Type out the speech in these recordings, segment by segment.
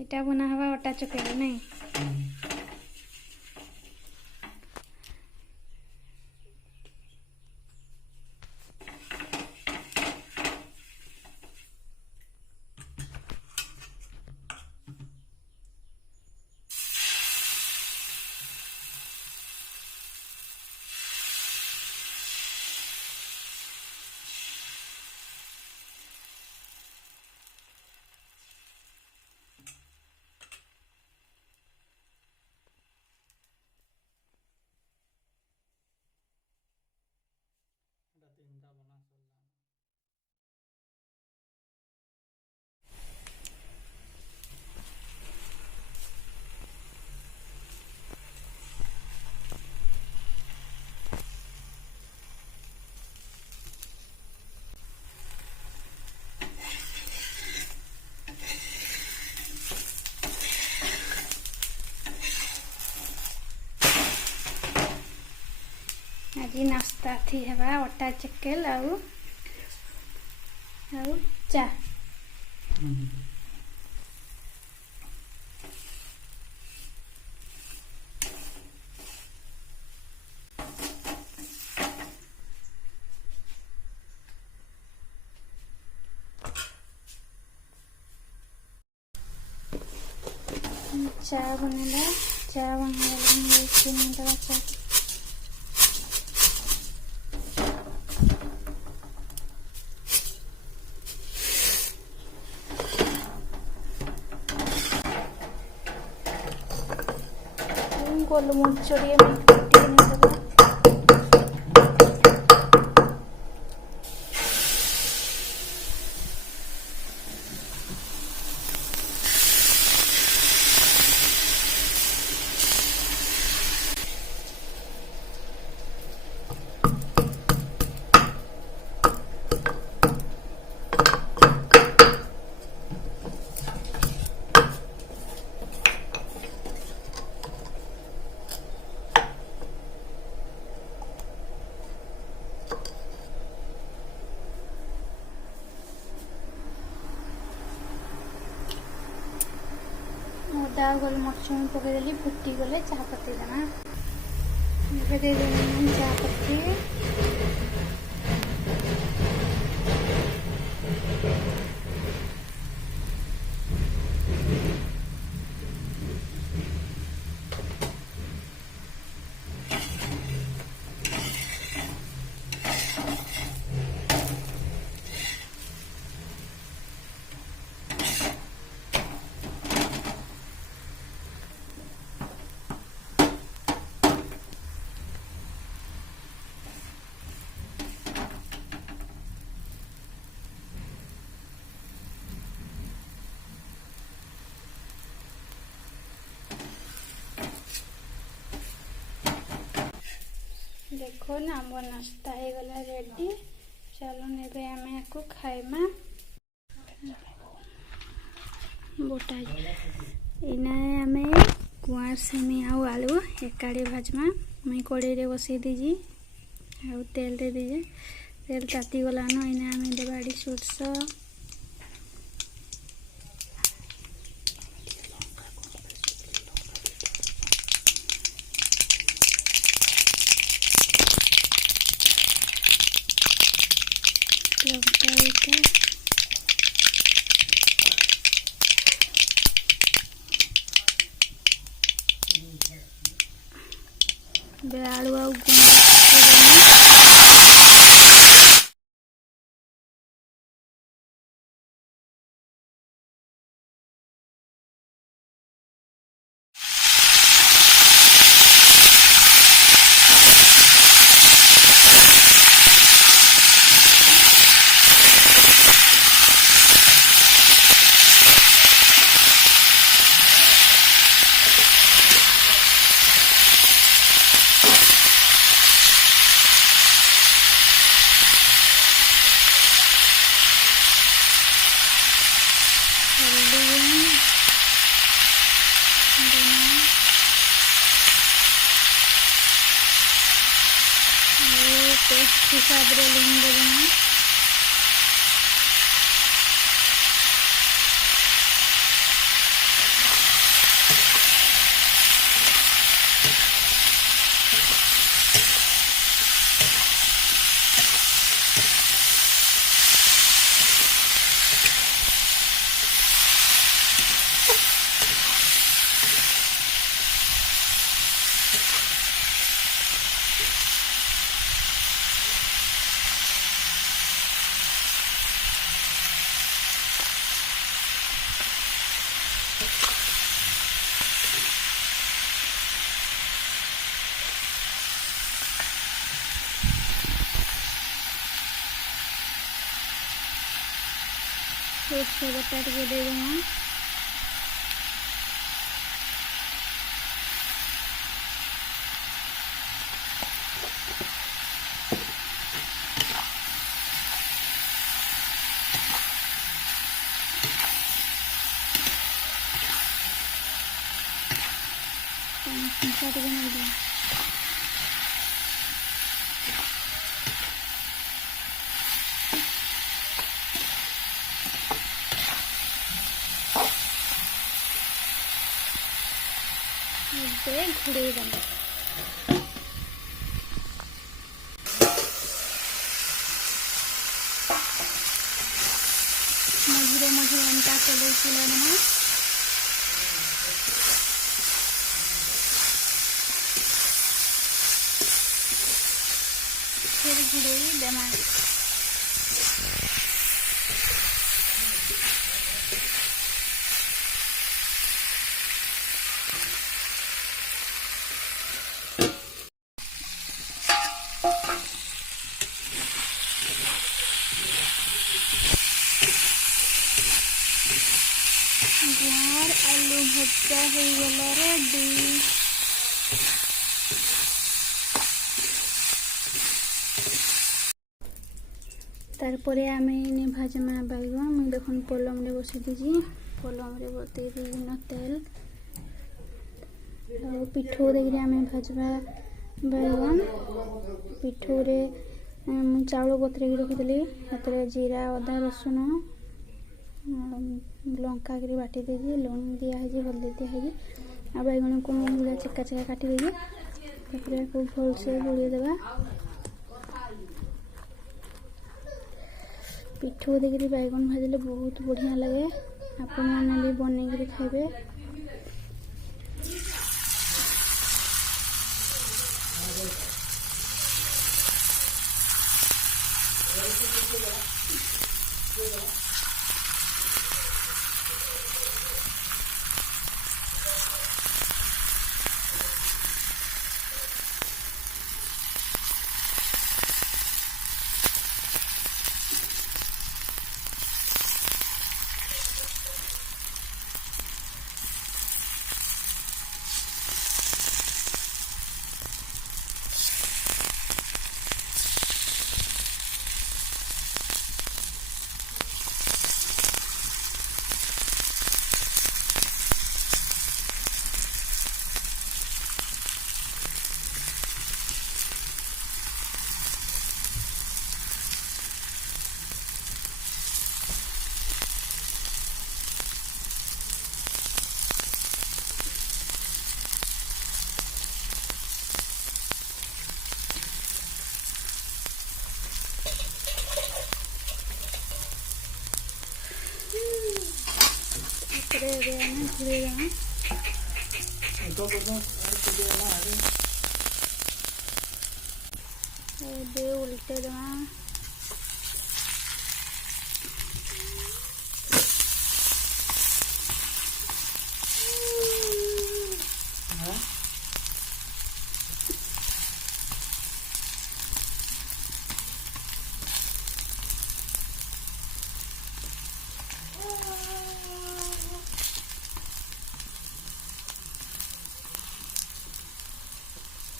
इटा बना हवा अटा चकेर नहीं आज नाश्ता थी हवा अटा चकेल आउ चा चा बनेला चा बनेला चा गोलमरीच चढ़िए अदा गोलमरीच पकईदेली फुटी गले चाह पत्ती देना दे चाह पत्ती देखो ना आम नाश्ता हो गला रेडी चलो नेबे आमे को खाइमा बोटा इना आमे कुआर सेमी आउ आलू एकाड़ी भाजमा मैं कड़े रे बसई दीजी आउ तेल दे दीजे तेल ताती गला न इना आमे देबाड़ी सोरस आलू आउ टेस्ट हिसाब रे लून देना ସୋରିଷ ବଟା ଟିକେ ଦେଇଦେମା। ମିଠା ଟିକେ ମାରିଦେବା। ଏବେ ଘୋଡ଼େଇ ଦେବା। ମଝିରେ ମଝିରେ ଏନ୍ତା ଚଲେଇଥିଲେ ନା फिर घोड़ेई देमा। गुआर आलू भजा हो गला रेडी। तारपरे आमे इने भाजमा बैगन मुझे देखुन पलम रे बसई दीजी। पलम रे बतई दी न तेल और पिठो देखिए आमे भाजबा बैगन। पिठो रे मु चाउल बतरे रखिदली हतरे जीरा अदा रसुन लंका गिरी बाटी देगी। लुण दिया है हल्दी दिया है आ बैगन को मुझे चेका चेका काटी देगी। तापर खूब भल से बुड़े देवा। पिठो देखिए बैगन भाजले बहुत बढ़िया लगे। आपण मैंने भी बन खाइबे। उल्टे देवा।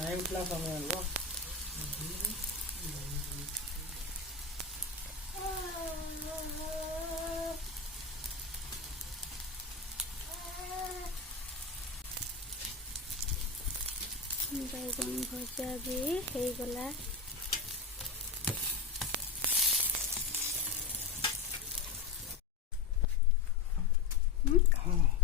नहीं उठला समय वो बैगन भजा भी हो गला। हाँ